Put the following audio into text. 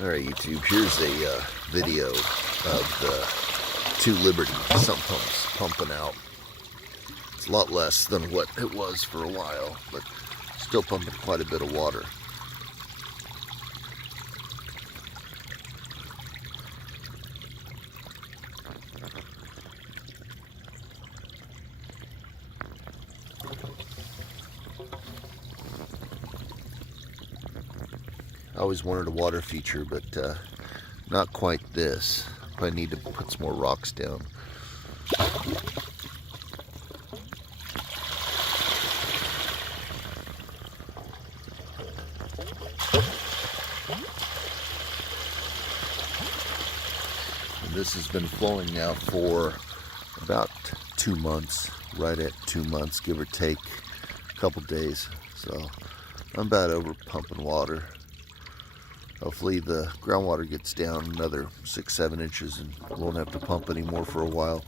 Alright YouTube, here's a video of the 2 Liberty sump pumps pumping out. It's a lot less than what it was for a while, but still pumping quite a bit of water. I always wanted a water feature, but not quite this. I need to put some more rocks down. And this has been flowing now for about 2 months, right at 2 months, give or take a couple days. So I'm about over pumping water. Hopefully the groundwater gets down another 6-7 inches and won't have to pump anymore for a while.